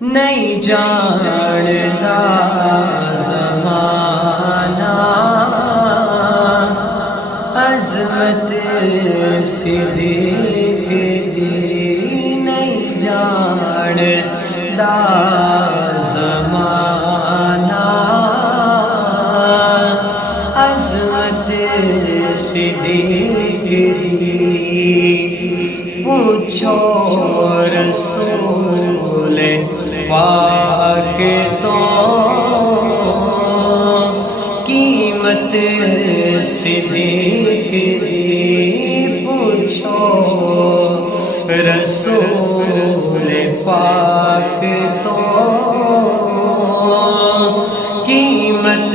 نہیں جاندا زمانہ عظمت صدیق دی، نہیں جاندا زمانہ عظمت صدیق دی، پوچھو رسول پاک تو قیمت صدیق دی، پوچھو رسول پاک تو قیمت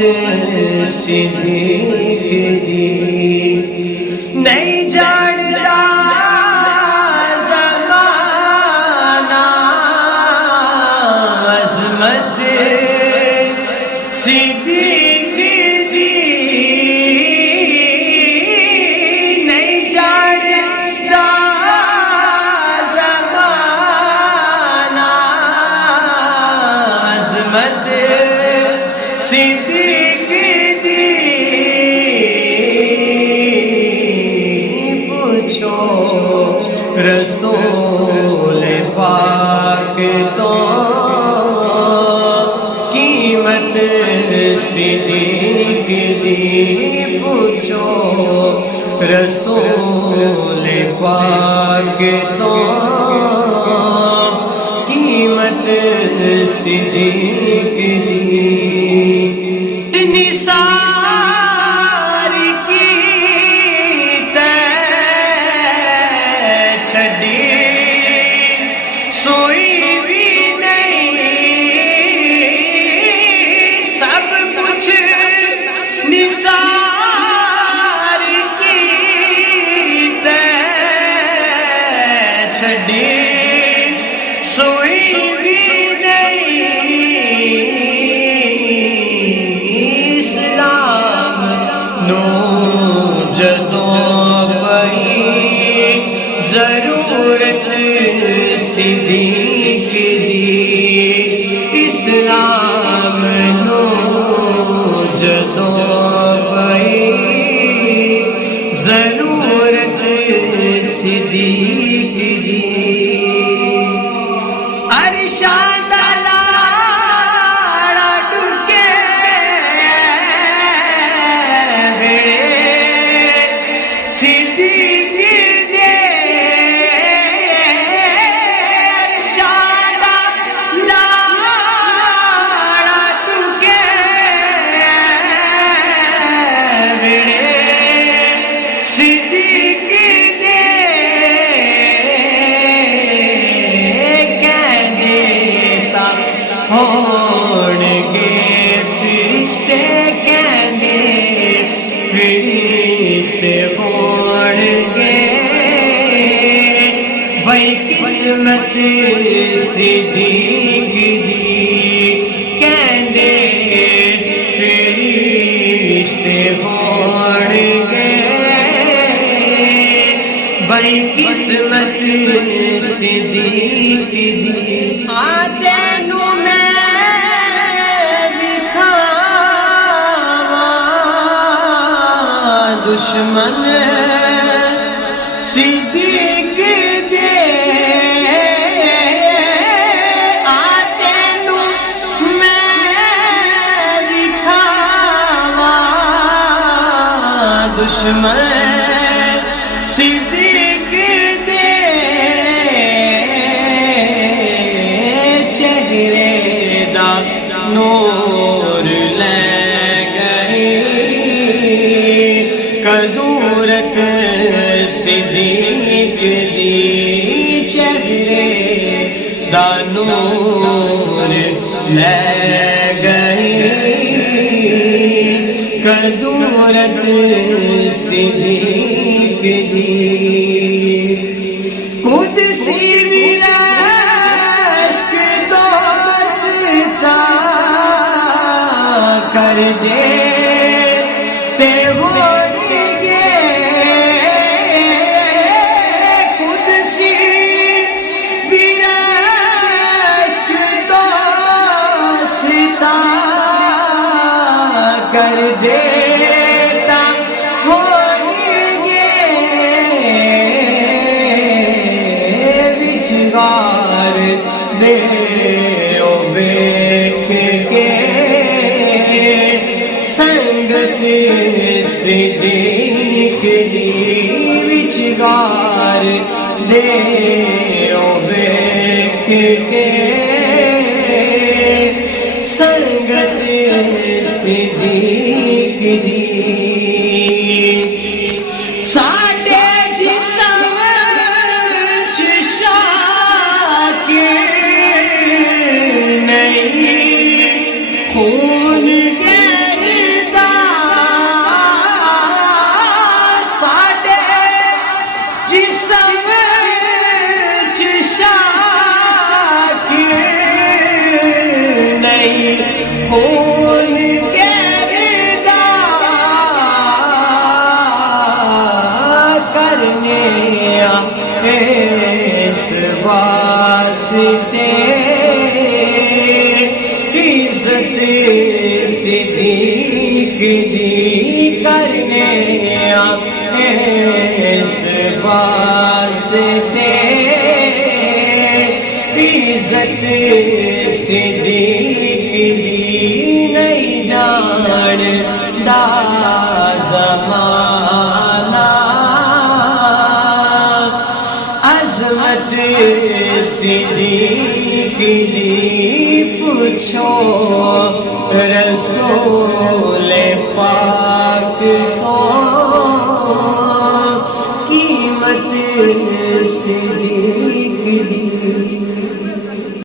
صدیق دی، نہیں جاندا زمانہ عظمت صدیق دی، نہیں جاندا زمانہ عظمت صدیق دی، پوچھو رسول پاک تو قیمت صدیق دی، پوچھو رسول پاک تو قیمت صدیق دی، نثار کی چھڑی سوئی بھی نہیں، سب کچھ نثار کی چھڑی سوئی بھی نہیں، اسلام نو جدوں پئی ضرورت صدیق دی، اسلام نو جدوں پئی ضرورت صدیق دی، عرشاں دا لاڑا ٹکے صدیق دے، عرشاں دا لاڑا ٹکے صدیق دے، ہون گے فرشتے کہندے، فرشتے ہون گے بھائی قسمت صدیق دی، کہندے فرشتے ہون گے بھائی قسمت صدیق دی، تینوں دشمن صدیق دے، تینوں میں دکھاواں دشمن صدیق دے، چہرے دا نور لے قدورت صدیق دی، چہرے دا نور لے گئی قدورت صدیق دی، قدسی عشق دوستا کر دے تے ہو قدسی عشق کر دیتا ہونگے وچگار دے او بیٹھ کے سنگت صدیق دی وچگار دے او بیٹھ کے سنگت صدیق دی ساڈے جسم چ شاکر نہیں خون گردا ساڈے جسم چ شاکر نہیں خون گردا کرنے اس واسطے عزت صدیق دی کرنے اس واسطے عزت صدیق دی نہیں جاندا زمانہ عظمت صدیق دی پوچھو رسول پاک کو